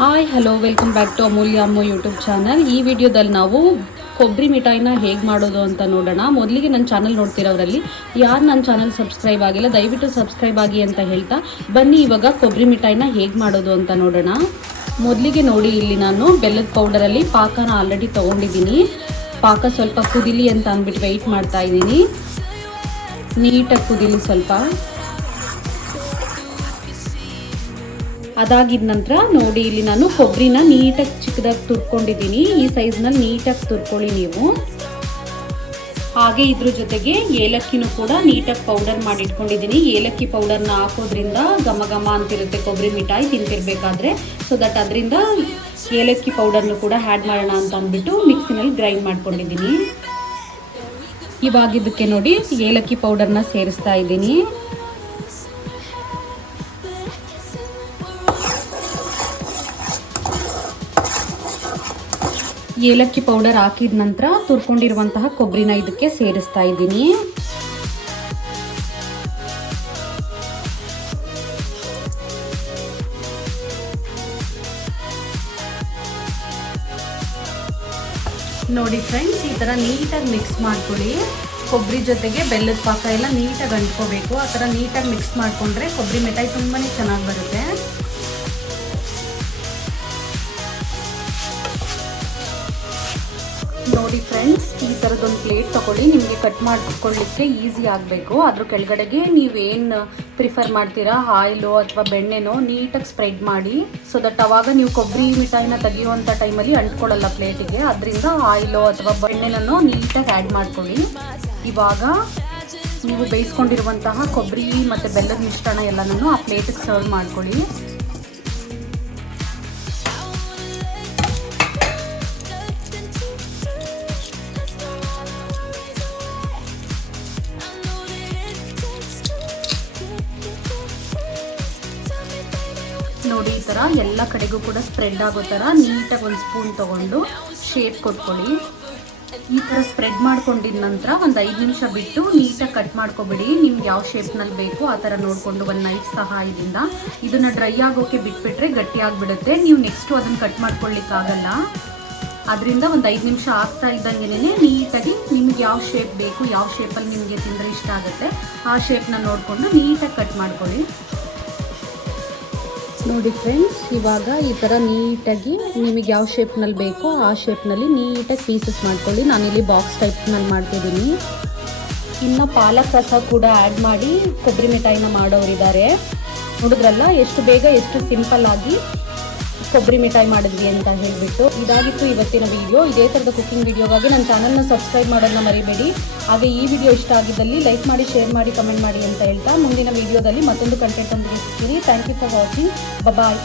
Hi hello welcome back to Amulya Ammu YouTube channel. ಈ ವಿಡಿಯೋದಲ್ಲಿ ನಾವು ಕೊಬ್ಬರಿ ಮಿಠಾಯಿನ ಹೇಗೆ ಮಾಡೋದು ಅಂತ ನೋಡೋಣ. ಮೊದಲಿಗೆ ನನ್ನ ಚಾನಲ್ ನೋಡ್ತಿರೋರಲ್ಲಿ ಯಾರು ನನ್ನ ಚಾನಲ್ ಸಬ್ಸ್ಕ್ರೈಬ್ ಆಗಿಲ್ಲ ದಯವಿಟ್ಟು ಸಬ್ಸ್ಕ್ರೈಬ್ ಆಗಿ ಅಂತ ಹೇಳ್ತಾ ಬನ್ನಿ ಇವಾಗ ಕೊಬ್ಬರಿ ಮಿಠಾಯಿನ ಹೇಗೆ ಮಾಡೋದು ಅಂತ ನೋಡೋಣ. ಮೊದಲಿಗೆ ನೋಡಿ, ಇಲ್ಲಿ ನಾನು ಬೆಲ್ಲದ ಪೌಡರಲ್ಲಿ ಪಾಕನ ಆಲ್ರೆಡಿ ತೊಗೊಂಡಿದ್ದೀನಿ. ಪಾಕ ಸ್ವಲ್ಪ ಕುದಿಲಿ ಅಂತ ಅಂದ್ಬಿಟ್ಟು ವೆಯ್ಟ್ ಮಾಡ್ತಾ ಇದ್ದೀನಿ. ನೀಟಾಗಿ ಕುದಿಲಿ ಸ್ವಲ್ಪ. ಅದಾಗಿದ ನಂತರ ನೋಡಿ, ಇಲ್ಲಿ ನಾನು ಕೊಬ್ಬರಿನ ನೀಟಾಗಿ ಚಿಕ್ಕದಾಗಿ ತುರ್ಕೊಂಡಿದ್ದೀನಿ. ಈ ಸೈಜ್ನಲ್ಲಿ ನೀಟಾಗಿ ತುರ್ಕೊಳ್ಳಿ ನೀವು. ಹಾಗೆ ಇದ್ರ ಜೊತೆಗೆ ಏಲಕ್ಕಿನೂ ಕೂಡ ನೀಟಾಗಿ ಪೌಡರ್ ಮಾಡಿ ಇಟ್ಕೊಂಡಿದ್ದೀನಿ. ಏಲಕ್ಕಿ ಪೌಡರ್ನ ಹಾಕೋದ್ರಿಂದ ಘಮ ಘಮ ಅಂತಿರುತ್ತೆ ಕೊಬ್ಬರಿ ಮಿಠಾಯಿ ತಿಂತಿರ್ಬೇಕಾದ್ರೆ. ಸೊ ದಟ್ ಅದರಿಂದ ಏಲಕ್ಕಿ ಪೌಡರ್ನು ಕೂಡ ಆ್ಯಡ್ ಮಾಡೋಣ ಅಂತ ಅಂದ್ಬಿಟ್ಟು ಮಿಕ್ಸಿನಲ್ಲಿ ಗ್ರೈಂಡ್ ಮಾಡ್ಕೊಂಡಿದ್ದೀನಿ. ಇವಾಗ ಇದಕ್ಕೆ ನೋಡಿ ಏಲಕ್ಕಿ ಪೌಡರ್ನ ಸೇರಿಸ್ತಾ ಇದ್ದೀನಿ. ಏಲಕ್ಕಿ ಪೌಡರ್ ಹಾಕಿದ ನಂತರ ತುರ್ಕೊಂಡಿರುವಂತಹ ಕೊಬ್ಬರಿನ ಇದಕ್ಕೆ ಸೇರಿಸ್ತಾ ಇದ್ದೀನಿ. ನೋಡಿ ಫ್ರೆಂಡ್ಸ್, ಈ ಥರ ನೀಟಾಗಿ ಮಿಕ್ಸ್ ಮಾಡ್ಕೊಳ್ಳಿ. ಕೊಬ್ಬರಿ ಜೊತೆಗೆ ಬೆಲ್ಲದ ಪಾಕ ಎಲ್ಲ ನೀಟಾಗಿ ಅಂಟ್ಕೋಬೇಕು. ಆ ಥರ ನೀಟಾಗಿ ಮಿಕ್ಸ್ ಮಾಡಿಕೊಂಡ್ರೆ ಕೊಬ್ಬರಿ ಮಿಠಾಯಿ ತುಂಬಾ ಚೆನ್ನಾಗಿ ಬರುತ್ತೆ. ನೋಡಿ ಫ್ರೆಂಡ್ಸ್, ಈ ಥರದೊಂದು ಪ್ಲೇಟ್ ತೊಗೊಳ್ಳಿ. ನಿಮಗೆ ಕಟ್ ಮಾಡ್ಕೊಳ್ಳಿಕ್ಕೆ ಈಸಿ ಆಗಬೇಕು. ಅದ್ರ ಕೆಳಗಡೆಗೆ ನೀವೇನು ಪ್ರಿಫರ್ ಮಾಡ್ತೀರಾ, ಆಯಿಲು ಅಥವಾ ಬೆಣ್ಣೆನೋ ನೀಟಾಗಿ ಸ್ಪ್ರೆಡ್ ಮಾಡಿ. ಸೊ ದಟ್ ಅವಾಗ ನೀವು ಕೊಬ್ಬರಿ ಮಿಠಾಯಿನ ತೆಗಿಯುವಂಥ ಟೈಮಲ್ಲಿ ಅಂಟ್ಕೊಳ್ಳಲ್ಲ ಪ್ಲೇಟಿಗೆ. ಅದರಿಂದ ಆಯಿಲು ಅಥವಾ ಬೆಣ್ಣೆನೋ ನೀಟಾಗಿ ಆ್ಯಡ್ ಮಾಡ್ಕೊಳ್ಳಿ. ಇವಾಗ ನೀವು ಬೇಯಿಸ್ಕೊಂಡಿರುವಂತಹ ಕೊಬ್ಬರಿ ಮತ್ತು ಬೆಲ್ಲದ ಮಿಶ್ರಣ ಎಲ್ಲನೂ ಆ ಪ್ಲೇಟಿಗೆ ಸರ್ವ್ ಮಾಡ್ಕೊಳ್ಳಿ. ನೋಡಿ, ಈ ಥರ ಎಲ್ಲ ಕಡೆಗೂ ಕೂಡ ಸ್ಪ್ರೆಡ್ ಆಗೋ ಥರ ನೀಟಾಗಿ ಒಂದು ಸ್ಪೂನ್ ತೊಗೊಂಡು ಶೇಪ್ ಕೊಟ್ಕೊಳ್ಳಿ. ಈ ಥರ ಸ್ಪ್ರೆಡ್ ಮಾಡ್ಕೊಂಡಿದ ನಂತರ ಒಂದು 5 ನಿಮಿಷ ಬಿಟ್ಟು ನೀಟಾಗಿ ಕಟ್ ಮಾಡ್ಕೊಬೇಡಿ. ನಿಮ್ಗೆ ಯಾವ ಶೇಪ್ನಲ್ಲಿ ಬೇಕು ಆ ಥರ ನೋಡಿಕೊಂಡು ಒಂದು ನೈಫ್ ಸಹಾಯದಿಂದ ಇದನ್ನು ಡ್ರೈ ಆಗೋಕ್ಕೆ ಬಿಟ್ಬಿಟ್ರೆ ಗಟ್ಟಿ ಆಗಿಬಿಡುತ್ತೆ. ನೀವು ನೆಕ್ಸ್ಟು ಅದನ್ನು ಕಟ್ ಮಾಡ್ಕೊಳ್ಳಿಕ್ಕಾಗಲ್ಲ. ಅದರಿಂದ ಒಂದು 5 ನಿಮಿಷ ಆಗ್ತಾ ಇದ್ದಂಗೆ ನೀಟಾಗಿ ನಿಮ್ಗೆ ಯಾವ ಶೇಪ್ ಬೇಕು, ಯಾವ ಶೇಪಲ್ಲಿ ನಿಮಗೆ ತಿಂದರೆ ಇಷ್ಟ ಆಗುತ್ತೆ ಆ ಶೇಪ್ನ ನೋಡಿಕೊಂಡು ನೀಟಾಗಿ ಕಟ್ ಮಾಡ್ಕೊಳ್ಳಿ. ನೋಡಿ ಫ್ರೆಂಡ್ಸ್, ಇವಾಗ ಈ ಥರ ನೀಟಾಗಿ ನಿಮಗೆ ಯಾವ ಶೇಪ್ನಲ್ಲಿ ಬೇಕೋ ಆ ಶೇಪ್ನಲ್ಲಿ ನೀಟಾಗಿ ಪೀಸಸ್ ಮಾಡ್ಕೊಳ್ಳಿ. ನಾನಿಲ್ಲಿ ಬಾಕ್ಸ್ ಟೈಪ್ನಲ್ಲಿ ಮಾಡ್ತಿದ್ದೀನಿ. ಇನ್ನು ಪಾಲಕ್ ರಸ ಕೂಡ ಆ್ಯಡ್ ಮಾಡಿ ಕೊಬ್ಬರಿ ಮಿಠಾಯಿನ ಮಾಡೋರಿದ್ದಾರೆ. ನೋಡಿದ್ರಲ್ಲ ಎಷ್ಟು ಬೇಗ ಎಷ್ಟು ಸಿಂಪಲ್ ಆಗಿ ಕೊಬ್ಬರಿ ಮಿಠಾಯಿ ಮಾಡಿದ್ವಿ ಅಂತ ಹೇಳಿಬಿಟ್ಟು. ಇದಾಗಿತ್ತು ಇವತ್ತಿನ ವಿಡಿಯೋ. ಇದೇ ಥರದ ಕುಕಿಂಗ್ ವಿಡಿಯೋಗಾಗಿ ನನ್ನ ಚಾನಲ್ನ ಸಬ್ಸ್ಕ್ರೈಬ್ ಮಾಡೋದನ್ನ ಮರಿಬೇಡಿ. ಹಾಗೆ ಈ ವಿಡಿಯೋ ಇಷ್ಟ ಆಗಿದ್ದಲ್ಲಿ ಲೈಕ್ ಮಾಡಿ, ಶೇರ್ ಮಾಡಿ, ಕಮೆಂಟ್ ಮಾಡಿ ಅಂತ ಹೇಳ್ತಾ ಮುಂದಿನ ವಿಡಿಯೋದಲ್ಲಿ ಮತ್ತೊಂದು ಕಂಟೆಂಟ್ ಒಂದಿಗೆ ಸಿಗ್ತೀನಿ. Thank you for watching. Bye.